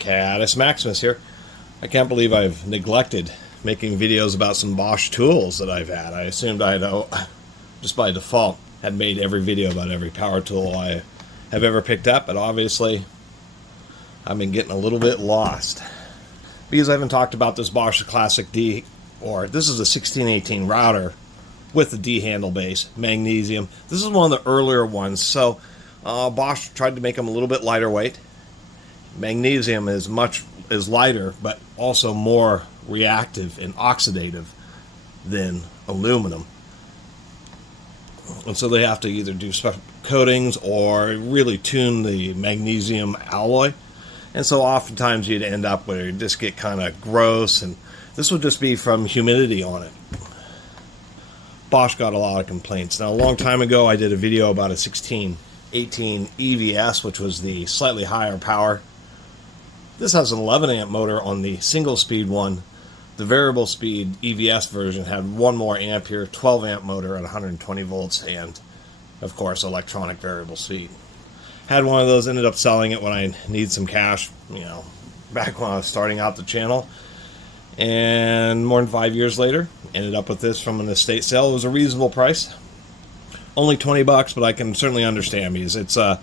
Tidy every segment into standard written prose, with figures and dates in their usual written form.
Catus Maximus here. I can't believe I've neglected making videos about some Bosch tools that I've had. I assumed I'd, just by default, had made every video about every power tool I have ever picked up, but obviously I've been getting a little bit lost. Because I haven't talked about this Bosch Classic D, or this is a 1618 router with the D handle base, Magnesium. This is one of the earlier ones, so Bosch tried to make them a little bit lighter weight. Magnesium is lighter, but also more reactive and oxidative than aluminum. And so they have to either do special coatings or really tune the magnesium alloy. And so oftentimes you'd end up where you just get kind of gross, and this would just be from humidity on it. Bosch got a lot of complaints. Now, a long time ago, I did a video about a 1618 EVS, which was the slightly higher power. This has an 11 amp motor on the single speed one. The variable speed EVS version had one more ampere, 12 amp motor at 120 volts, and of course electronic variable speed. Had one of those, ended up selling it when I needed some cash, back when I was starting out the channel. And more than 5 years later, ended up with this from an estate sale. It was a reasonable price. Only 20 bucks, but I can certainly understand because it's a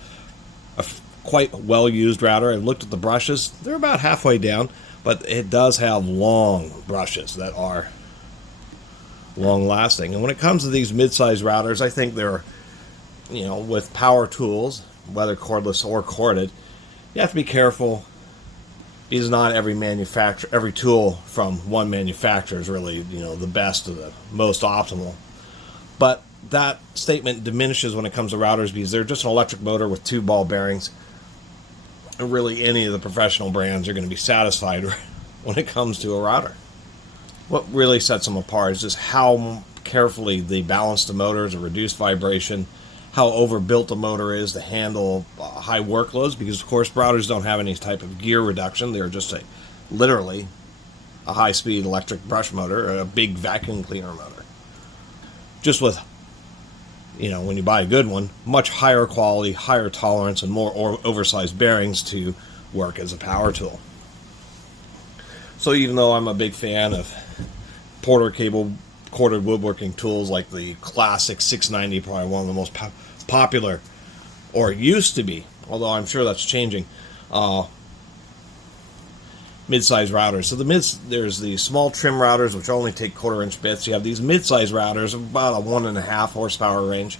quite well-used router. I've looked at the brushes. They're about halfway down, but it does have long brushes that are long-lasting. And when it comes to these mid-size routers, I think they're, with power tools, whether cordless or corded, you have to be careful because not every tool from one manufacturer is really, the best or the most optimal. But that statement diminishes when it comes to routers because they're just an electric motor with 2 ball bearings. And really any of the professional brands are going to be satisfied when it comes to a router. What really sets them apart is just how carefully they balance the motors, a reduced vibration, how overbuilt the motor is to handle high workloads, because of course routers don't have any type of gear reduction. They're just literally a high-speed electric brush motor or a big vacuum cleaner motor. Just with, when you buy a good one, much higher quality, higher tolerance, and more oversized bearings to work as a power tool. So even though I'm a big fan of Porter cable corded woodworking tools like the classic 690, probably one of the most popular, or used to be, although I'm sure that's changing, mid-size routers. So there's the small trim routers, which only take 1/4 inch bits. You have these mid-size routers, about a 1.5 horsepower range.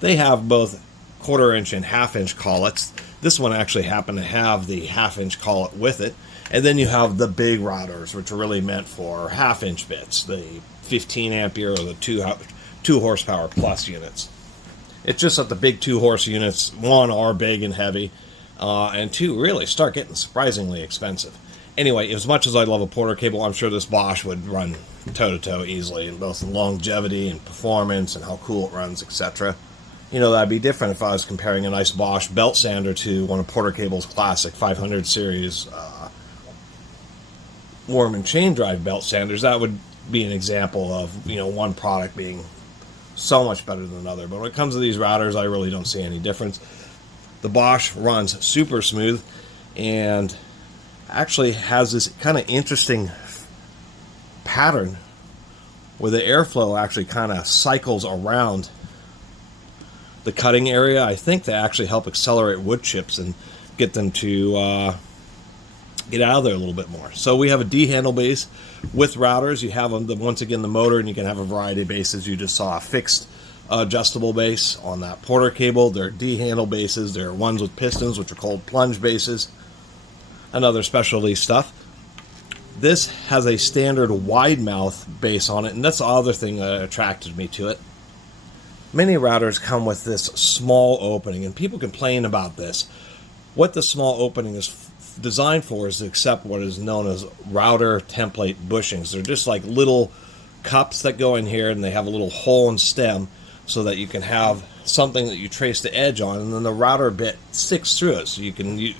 They have both 1/4 inch and 1/2 inch collets. This one actually happened to have the 1/2 inch collet with it. And then you have the big routers, which are really meant for 1/2 inch bits, the 15 ampere or the 2 horsepower plus units. It's just that the big 2 horse units, one, are big and heavy, and two, really start getting surprisingly expensive. Anyway, as much as I love a Porter cable, I'm sure this Bosch would run toe-to-toe easily, in both longevity and performance and how cool it runs, etc. That'd be different if I was comparing a nice Bosch belt sander to one of Porter cable's classic 500 series worm and chain drive belt sanders. That would be an example of, one product being so much better than another. But when it comes to these routers, I really don't see any difference. The Bosch runs super smooth and actually has this kind of interesting pattern where the airflow actually kind of cycles around the cutting area. I think they actually help accelerate wood chips and get them to get out of there a little bit more. So we have a D handle base with routers. You have once again the motor, and you can have a variety of bases. You just saw a fixed adjustable base on that Porter cable. There are D handle bases. There are ones with pistons, which are called plunge bases, and other specialty stuff. This has a standard wide mouth base on it, and that's the other thing that attracted me to it. Many routers come with this small opening, and people complain about this. What the small opening is designed for is to accept what is known as router template bushings. They're just like little cups that go in here, and they have a little hole and stem so that you can have something that you trace the edge on, and then the router bit sticks through it. So you can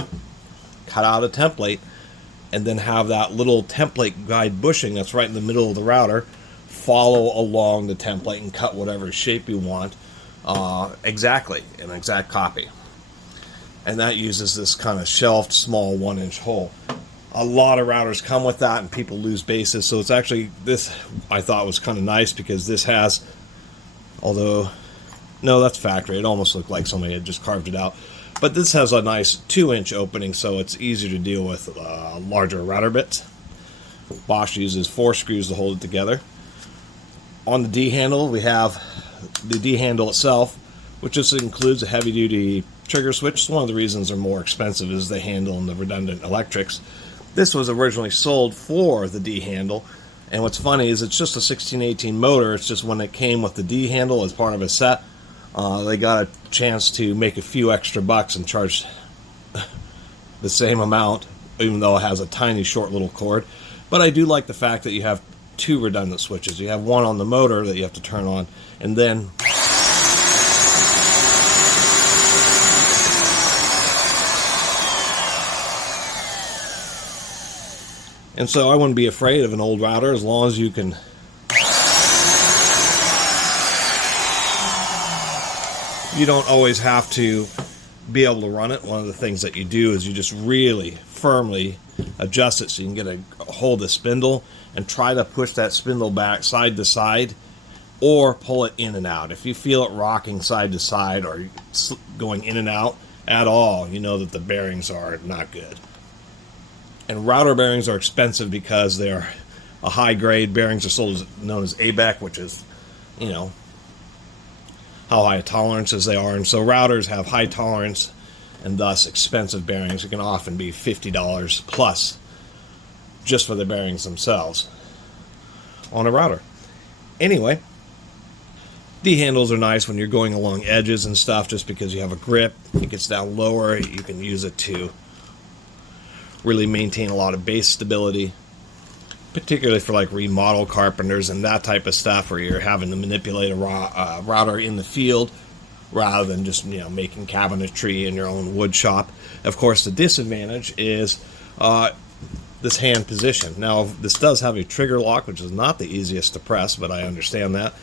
cut out a template and then have that little template guide bushing that's right in the middle of the router follow along the template and cut whatever shape you want exactly, an exact copy. and that uses this kind of shelved small 1-inch hole. A lot of routers come with that, and people lose bases. So it's actually, this I thought was kind of nice, because this has, although no, that's factory, it almost looked like somebody had just carved it out, but this has a nice 2-inch opening, so it's easier to deal with larger router bits. Bosch uses 4 screws to hold it together. On the D handle, we have the D handle itself, which just includes a heavy duty trigger switch. It's one of the reasons they're more expensive is the handle and the redundant electrics. This was originally sold for the D handle, and what's funny is it's just a 1618 motor. It's just when it came with the D handle as part of a set, they got a chance to make a few extra bucks and charge the same amount, even though it has a tiny short little cord. But I do like the fact that you have 2 redundant switches. You have one on the motor that you have to turn on, and then and so I wouldn't be afraid of an old router as long as you can you don't always have to be able to run it. One of the things that you do is you just really firmly adjust it so you can get a hold of the spindle and try to push that spindle back side to side, or pull it in and out. If you feel it rocking side to side or going in and out at all, you know that the bearings are not good. And router bearings are expensive because they're a high grade. Bearings are sold as, known as ABEC, which is, you know, how high tolerances they are. And so routers have high tolerance and thus expensive bearings. It can often be $50 plus just for the bearings themselves on a router. Anyway, D handles are nice when you're going along edges and stuff, just because you have a grip. It gets down lower. You can use it to really maintain a lot of base stability, particularly for like remodel carpenters and that type of stuff, where you're having to manipulate a router in the field rather than just, you know, making cabinetry in your own wood shop. Of course, the disadvantage is this hand position. Now, this does have a trigger lock, which is not the easiest to press, but I understand that.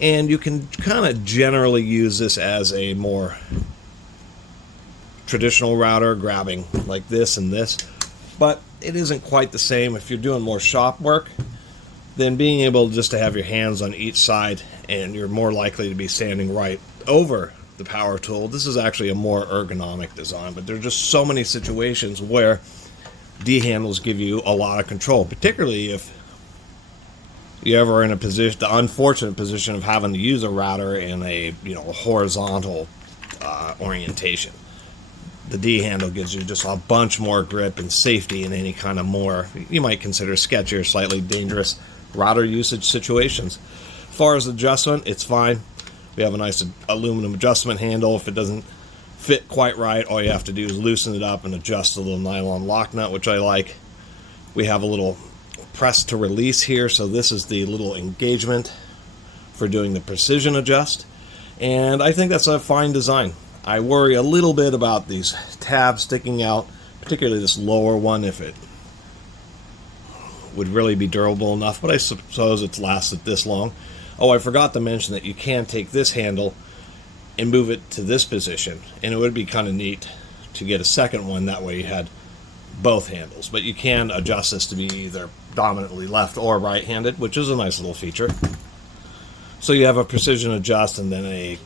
And you can kind of generally use this as a more traditional router, grabbing like this and this. But it isn't quite the same if you're doing more shop work. Then being able just to have your hands on each side, and you're more likely to be standing right over the power tool. This is actually a more ergonomic design, but there are just so many situations where D handles give you a lot of control, particularly if you ever are in a position, the unfortunate position of having to use a router in a, you know, horizontal orientation. The D handle gives you just a bunch more grip and safety in any kind of more, you might consider sketchy or slightly dangerous router usage situations. As far as adjustment, it's fine. We have a nice aluminum adjustment handle. If it doesn't fit quite right, all you have to do is loosen it up and adjust the little nylon lock nut, which I like. We have a little press to release here, so this is the little engagement for doing the precision adjust, and I think that's a fine design. I worry a little bit about these tabs sticking out, particularly this lower one, if it would really be durable enough, but I suppose it's lasted this long. Oh, I forgot to mention that you can take this handle and move it to this position, and it would be kind of neat to get a second one. That way you had both handles, but you can adjust this to be either dominantly left or right-handed, which is a nice little feature. So you have a precision adjust and then a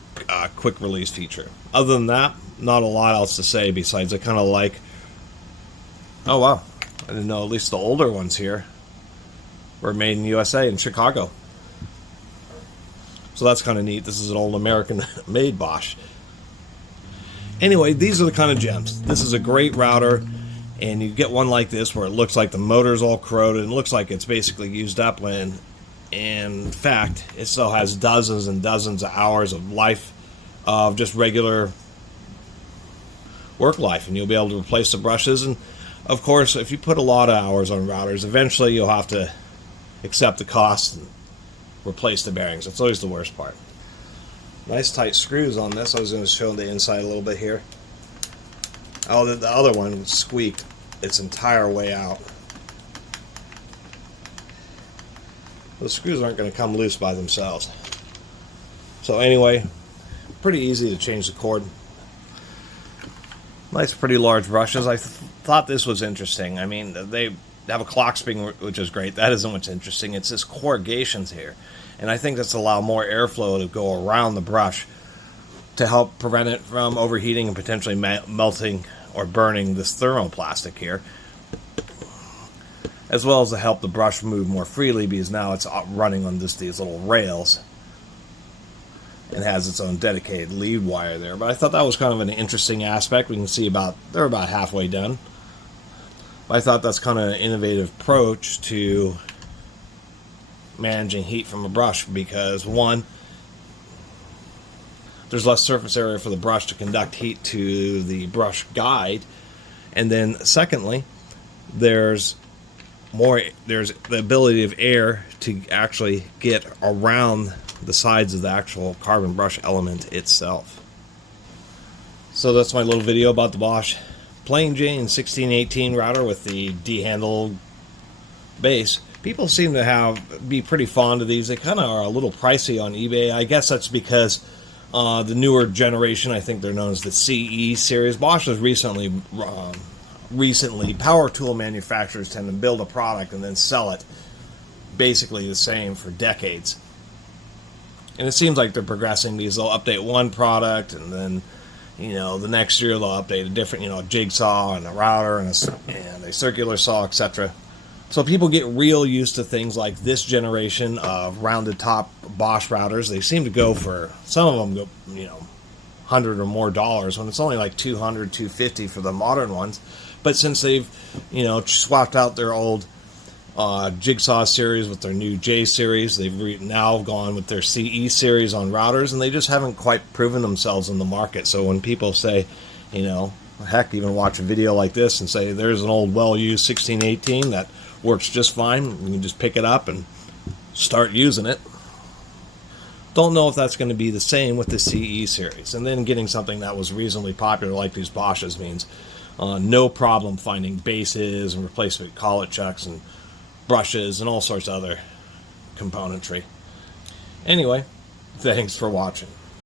quick release feature. Other than that, not a lot else to say besides I kind of like, oh wow, I didn't know at least the older ones here were made in USA in Chicago. So that's kind of neat. This is an old American-made Bosch. Anyway, these are the kind of gems. This is a great router, and you get one like this where it looks like the motor's all corroded and it looks like it's basically used up, when in fact it still has dozens and dozens of hours of life of just regular work life, and you'll be able to replace the brushes. And of course, if you put a lot of hours on routers, eventually you'll have to accept the cost and replace the bearings. That's always the worst part. Nice tight screws on this. I was going to show the inside a little bit here. Oh, the other one squeaked its entire way out. The screws aren't going to come loose by themselves. So anyway, pretty easy to change the cord. Nice, pretty large brushes. I thought this was interesting. I mean, they have a clock spring, which is great. That isn't what's interesting. It's this corrugations here. And I think that's allow more airflow to go around the brush to help prevent it from overheating and potentially melting or burning this thermoplastic here, as well as to help the brush move more freely, because now it's running on just these little rails and has its own dedicated lead wire there. But I thought that was kind of an interesting aspect. We can see they're about halfway done. But I thought that's kind of an innovative approach to managing heat from a brush, because one, there's less surface area for the brush to conduct heat to the brush guide, and then secondly, there's the ability of air to actually get around the sides of the actual carbon brush element itself. So that's my little video about the Bosch plain Jane 1618 router with the D-handle base. People seem to be pretty fond of these. They kind of are a little pricey on eBay. I guess that's because the newer generation, I think they're known as the CE series. Bosch has recently, power tool manufacturers tend to build a product and then sell it basically the same for decades. And it seems like they're progressing, because they'll update one product and then, the next year they'll update a different, jigsaw and a router and a circular saw, etc. So people get real used to things like this generation of rounded top Bosch routers. They seem to go for, some of them go, $100 or more when it's only like $200, $250 for the modern ones. But since they've, swapped out their old Jigsaw series with their new J series, they've now gone with their CE series on routers, and they just haven't quite proven themselves in the market. So when people say, heck, even watch a video like this and say there's an old well-used 1618 that works just fine, you can just pick it up and start using it. Don't know if that's going to be the same with the CE series. And then getting something that was reasonably popular like these Bosches means no problem finding bases and replacement collet chucks and brushes and all sorts of other componentry. Anyway, thanks for watching.